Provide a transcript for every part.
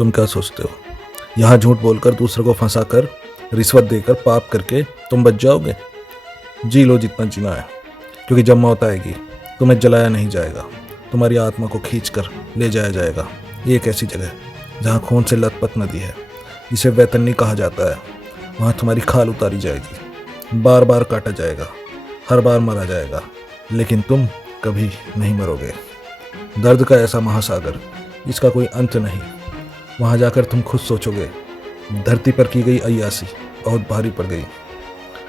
तुम क्या सोचते हो? यहाँ झूठ बोलकर, दूसरे को फंसा कर, रिश्वत देकर, पाप करके तुम बच जाओगे? जी लो जितना जीना है, क्योंकि जब मौत आएगी तुम्हें जलाया नहीं जाएगा, तुम्हारी आत्मा को खींच कर ले जाया जाएगा एक ऐसी जगह जहाँ खून से लथपथ नदी है, जिसे वैतरणी कहा जाता है। वहाँ तुम्हारी खाल उतारी जाएगी, बार बार काटा जाएगा, हर बार मरा जाएगा, लेकिन तुम कभी नहीं मरोगे। दर्द का ऐसा महासागर, इसका कोई अंत नहीं। वहाँ जाकर तुम खुद सोचोगे, धरती पर की गई अय्यासी बहुत भारी पड़ गई।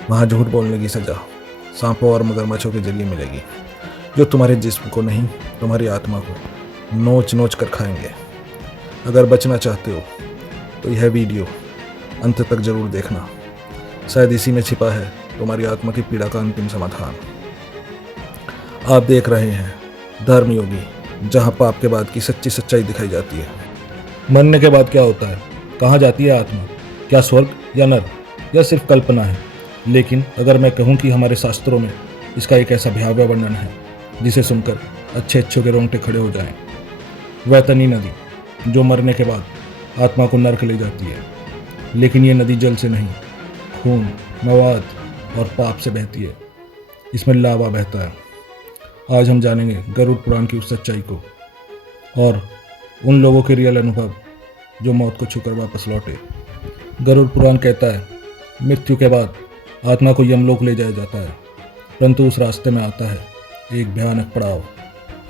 वहाँ झूठ बोलने की सजा सांपों और मगरमच्छों के जरिए मिलेगी, जो तुम्हारे जिस्म को नहीं, तुम्हारी आत्मा को नोच नोच कर खाएंगे। अगर बचना चाहते हो तो यह वीडियो अंत तक जरूर देखना, शायद इसी में छिपा है तुम्हारी आत्मा की पीड़ा का अंतिम समाधान। आप देख रहे हैं धर्मयोगी, जहाँ पाप के बाद की सच्ची सच्चाई दिखाई जाती है। मरने के बाद क्या होता है? कहाँ जाती है आत्मा? क्या स्वर्ग या नर, या सिर्फ कल्पना है? लेकिन अगर मैं कहूँ कि हमारे शास्त्रों में इसका एक ऐसा भयावह वर्णन है जिसे सुनकर अच्छे अच्छों के रोंगटे खड़े हो जाएं। वैतरणी नदी, जो मरने के बाद आत्मा को नर्क ले जाती है। लेकिन ये नदी जल से नहीं, खून, मवाद और पाप से बहती है। इसमें लावा बहता है। आज हम जानेंगे गरुड़ पुराण की उस सच्चाई को और उन लोगों के रियल अनुभव जो मौत को छूकर वापस लौटे। गरुड़ पुराण कहता है, मृत्यु के बाद आत्मा को यमलोक ले जाया जाता है, परंतु उस रास्ते में आता है एक भयानक पड़ाव,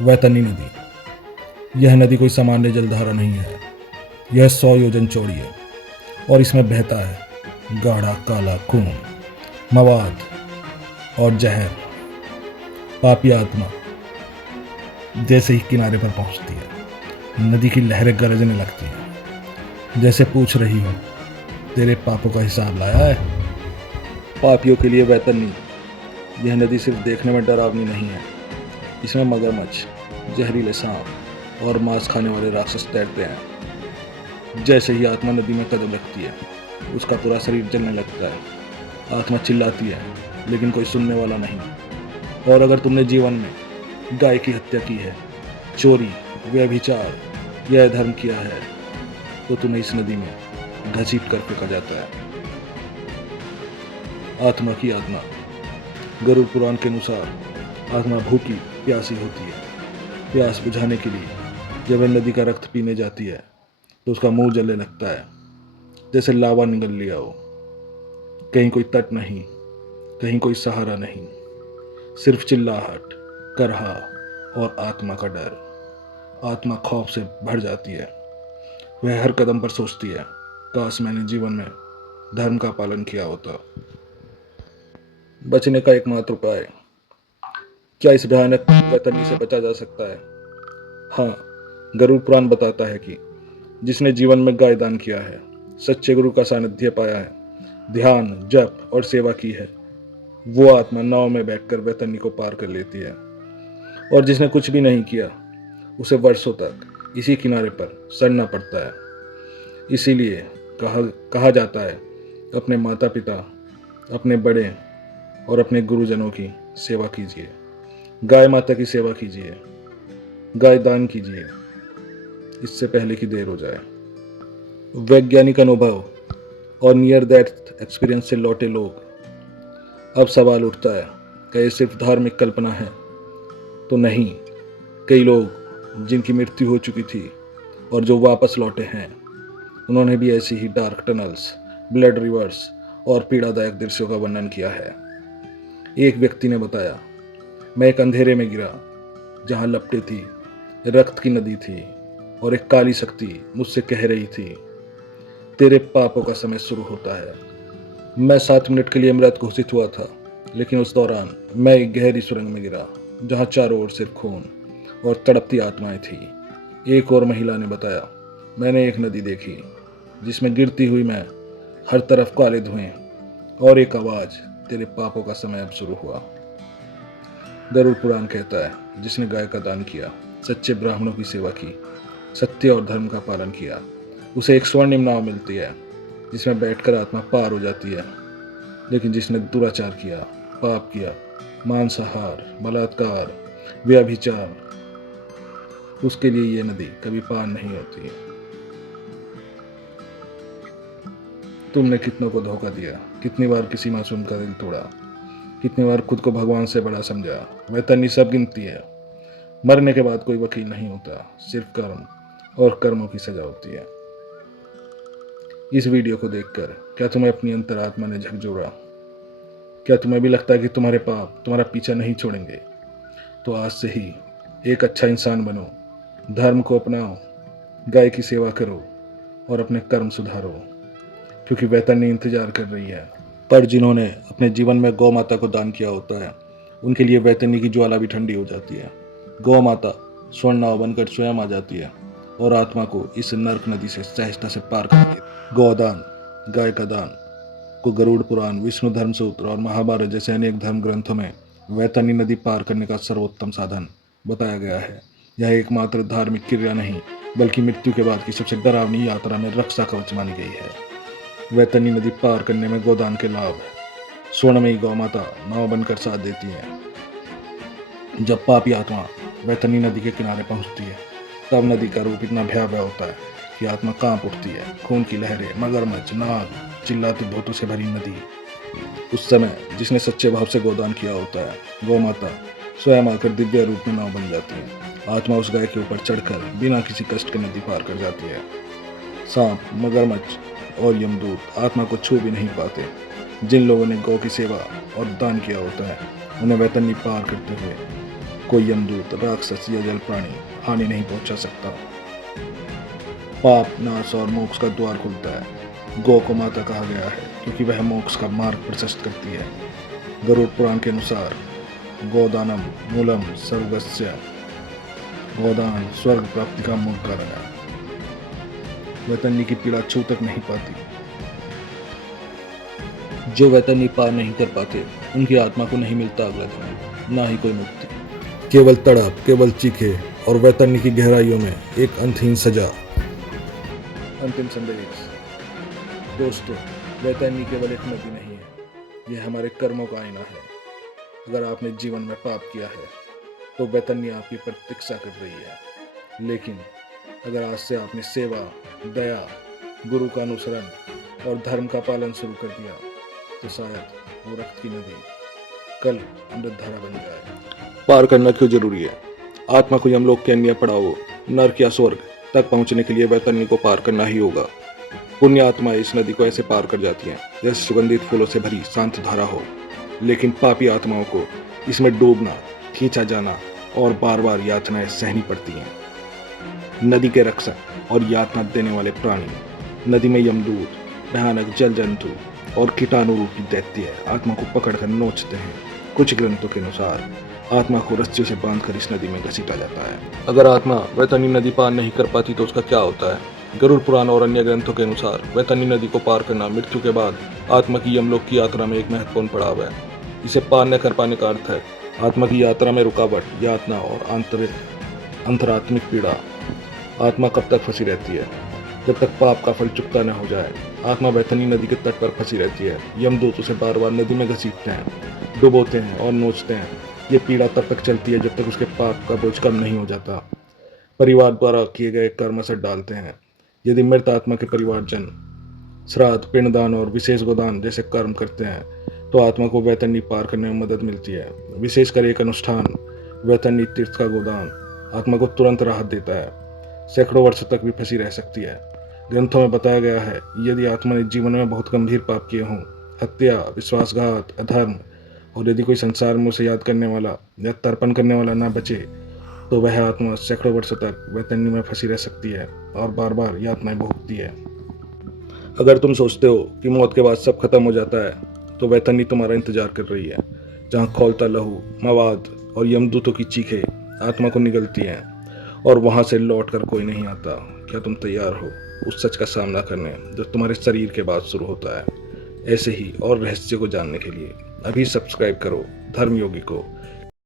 वैतरणी नदी। यह नदी कोई सामान्य जलधारा नहीं है। यह 100 योजन चौड़ी है और इसमें बहता है गाढ़ा काला खून, मवाद और जहर। पापी आत्मा जैसे ही किनारे पर पहुंचती है, नदी की लहरें गरजने लगती हैं, जैसे पूछ रही हो, तेरे पापों का हिसाब लाया है? पापियों के लिए वैतरणी, यह नदी सिर्फ देखने में डरावनी नहीं है। इसमें मगरमच्छ, जहरीले सांप और मांस खाने वाले राक्षस तैरते हैं। जैसे ही आत्मा नदी में कदम रखती है, उसका पूरा शरीर जलने लगता है। आत्मा चिल्लाती है, लेकिन कोई सुनने वाला नहीं। और अगर तुमने जीवन में गाय की हत्या की है, चोरी, व्यभिचार या धर्म किया है, तो तुम्हें इस नदी में घसीट कर फेंका जाता है। आत्मा की यातना। गरुड़ पुराण के अनुसार आत्मा भूखी प्यासी होती है। प्यास बुझाने के लिए जब वह नदी का रक्त पीने जाती है तो उसका मुंह जलने लगता है, जैसे लावा निगल लिया हो। कहीं कोई तट नहीं, कहीं कोई सहारा नहीं, सिर्फ चिल्लाहट, करहा और आत्मा का डर। आत्मा खौफ से भर जाती है। वह हर कदम पर सोचती है, काश मैंने जीवन में धर्म का पालन किया होता। बचने का एकमात्र उपाय, क्या इस भयानक वैतरणी से बचा जा सकता है? हाँ, गरुड़ पुराण बताता है कि जिसने जीवन में गाय दान किया है, सच्चे गुरु का सानिध्य पाया है, ध्यान, जप और सेवा की है, वो आत्मा नाव में बैठकर वैतरणी को पार कर लेती है। और जिसने कुछ भी नहीं किया, उसे वर्षों तक इसी किनारे पर सड़ना पड़ता है। इसीलिए कहा जाता है, अपने माता पिता, अपने बड़े और अपने गुरुजनों की सेवा कीजिए। गाय माता की सेवा कीजिए, गाय दान कीजिए, इससे पहले कि देर हो जाए। वैज्ञानिक अनुभव और नियर डेथ एक्सपीरियंस से लौटे लोग, अब सवाल उठता है, क्या ये सिर्फ धार्मिक कल्पना है? तो नहीं। कई लोग जिनकी मृत्यु हो चुकी थी और जो वापस लौटे हैं, उन्होंने भी ऐसी ही डार्क टनल्स, ब्लड रिवर्स और पीड़ादायक दृश्यों का वर्णन किया है। एक व्यक्ति ने बताया, मैं एक अंधेरे में गिरा जहां लपटें थी, रक्त की नदी थी और एक काली शक्ति मुझसे कह रही थी, तेरे पापों का समय शुरू होता है। मैं 7 मिनट के लिए मृत घोषित हुआ था, लेकिन उस दौरान मैं एक गहरी सुरंग में गिरा जहां चारों ओर सिर्फ खून और तड़पती आत्माएं थी। एक और महिला ने बताया, मैंने एक नदी देखी जिसमें गिरती हुई मैं, हर तरफ काले धुएं और एक आवाज, तेरे पापों का समय अब शुरू हुआ। गरुड़ पुराण कहता है, जिसने गाय का दान किया, सच्चे ब्राह्मणों की सेवा की, सत्य और धर्म का पालन किया, उसे एक स्वर्णिम नाव मिलती है जिसमें बैठकर आत्मा पार हो जाती है। लेकिन जिसने दुराचार किया, पाप किया, मांसाहार, बलात्कार, व्यभिचार, उसके लिए ये नदी कभी पार नहीं होती। तुमने कितनों को धोखा दिया, कितनी बार किसी मासूम का दिल तोड़ा, कितनी बार खुद को भगवान से बड़ा समझा। वैतरणी सब गिनती है। मरने के बाद कोई वकील नहीं होता, सिर्फ कर्म और कर्मों की सजा होती है। इस वीडियो को देखकर क्या तुम्हें अपनी अंतरात्मा ने झकझोरा? क्या तुम्हें भी लगता है कि तुम्हारे पाप तुम्हारा पीछा नहीं छोड़ेंगे? तो आज से ही एक अच्छा इंसान बनो, धर्म को अपनाओ, गाय की सेवा करो और अपने कर्म सुधारो, क्योंकि वैतरणी इंतजार कर रही है। पर जिन्होंने अपने जीवन में गौ माता को दान किया होता है, उनके लिए वैतरणी की ज्वाला भी ठंडी हो जाती है। गौ माता स्वर्ण नाव बनकर स्वयं आ जाती है और आत्मा को इस नर्क नदी से सहजता से पार करती है। गौदान, गाय का दान को गरुड़ पुराण, विष्णु धर्म सूत्र और महाभारत जैसे अनेक धर्म ग्रंथों में वैतरणी नदी पार करने का सर्वोत्तम साधन बताया गया है। यह एकमात्र धार्मिक क्रिया नहीं, बल्कि मृत्यु के बाद की सबसे डरावनी यात्रा में रक्षा कवच मानी गई है। वैतरणी नदी पार करने में गोदान के लाभ है। स्वर्णमयी गौ माता नाव बनकर साथ देती है। जब पापी आत्मा वैतरणी नदी के किनारे पहुंचती है, तब नदी का रूप इतना भयावह होता है कि आत्मा कांप उठती है। खून की लहरें, मगरमच्छ, नाग, चिल्लाती भूतों से भरी नदी। उस समय जिसने सच्चे भाव से गोदान किया होता है, गौ माता स्वयं आकर दिव्य रूप में नाव बन जाती है। आत्मा उस गाय के ऊपर चढ़कर बिना किसी कष्ट के नदी पार कर जाती है। सांप, मगरमच्छ और यमदूत आत्मा को छू भी नहीं पाते। जिन लोगों ने गौ की सेवा और दान किया होता है, उन्हें वैतरणी पार करते हुए कोई यमदूत, राक्षस या जल प्राणी हानि नहीं पहुंचा सकता। पाप नाश और मोक्ष का द्वार खुलता है। गौ को माता कहा गया है क्योंकि वह मोक्ष का मार्ग प्रशस्त करती है। गरुड़ पुराण के अनुसार गोदानम मूलम सर्वगस्य, गोदान स्वर्ग प्राप्ति का मूल कारण है। वैतरणी की पीड़ा छू तक नहीं पाती। जो वैतरणी पार नहीं कर पाते, उनकी आत्मा को नहीं मिलता अगला जन्म, ना ही कोई मुक्ति। केवल तड़प, केवल चीखे और वैतरणी की गहराइयों में एक अंतहीन सजा। अंतिम संदेश। दोस्तों, वैतरणी केवल एक नदी नहीं है, यह हमारे कर्मों का आईना है। अगर आपने जीवन में पाप किया है, तो वैतरणी आपकी प्रतीक्षा कर रही है। लेकिन अगर आज से आपने सेवा, दया, गुरु का अनुसरण और धर्म का पालन शुरू कर दिया, तो शायद वो रक्त की नदी कल अमृतधारा बन जाए। पार करना क्यों जरूरी है? आत्मा को यमलोक के अन्य पड़ावों, नर्क या स्वर्ग तक पहुंचने के लिए वैतरणी को पार करना ही होगा। पुण्य आत्माएं इस नदी को ऐसे पार कर जाती हैं जैसे सुगंधित फूलों से भरी शांत धारा हो। लेकिन पापी आत्माओं को इसमें डूबना, खींचा जाना और बार बार यातनाएं सहनी पड़ती हैं। नदी के रक्षक और यातना देने वाले प्राणी, नदी में यमदूत, भयानक जल जंतु और कीटाणु रूपी दैत्य आत्मा को पकड़कर नोचते हैं। कुछ ग्रंथों के अनुसार आत्मा को रस्सियों से बांधकर इस नदी में घसीटा जाता है। अगर आत्मा वैतरणी नदी पार नहीं कर पाती तो उसका क्या होता है? गरुड़ पुराण और अन्य ग्रंथों के अनुसार वैतरणी नदी को पार करना मृत्यु के बाद आत्मा की यमलोक की यात्रा में एक महत्वपूर्ण पड़ाव है। इसे पार न कर पाने का अर्थ है आत्मा की यात्रा में रुकावट, यातना और अंतरात्मिक पीड़ा। आत्मा कब तक फंसी रहती है? जब तक पाप का फल चुकता न हो जाए। आत्मा वैतरणी नदी के तट पर फंसी रहती है। यमदूत उसे बार बार नदी में घसीटते हैं, डुबोते हैं और नोचते हैं। ये पीड़ा तब तक चलती है जब तक उसके पाप का बोझ कम नहीं हो जाता। परिवार द्वारा किए गए कर्म असर डालते हैं। यदि मृत आत्मा के परिवारजन श्राद्ध, पिंडदान और विशेष गोदान जैसे कर्म करते हैं, तो आत्मा को वैतरणी पार करने में मदद मिलती है। विशेषकर एक अनुष्ठान, वैतरणी तीर्थ का गोदान, आत्मा को तुरंत राहत देता है। सैकड़ों वर्षों तक भी फंसी रह सकती है। ग्रंथों में बताया गया है, यदि आत्मा ने जीवन में बहुत गंभीर पाप किए हों, हत्या, विश्वासघात, अधर्म, और यदि कोई संसार में उसे याद करने वाला या तर्पण करने वाला ना बचे, तो वह आत्मा सैकड़ों वर्षों तक वैतरणी में फंसी रह सकती है और बार बार यातनाएं भोगती है। अगर तुम सोचते हो कि मौत के बाद सब खत्म हो जाता है, तो वैतरणी तुम्हारा इंतजार कर रही है, जहाँ खौलता लहू, मवाद और यमदूतों की चीखें आत्मा को निगलती हैं और वहाँ से लौट कर कोई नहीं आता। क्या तुम तैयार हो उस सच का सामना करने जो तुम्हारे शरीर के बाद शुरू होता है? ऐसे ही और रहस्य को जानने के लिए अभी सब्सक्राइब करो धर्म योगी को।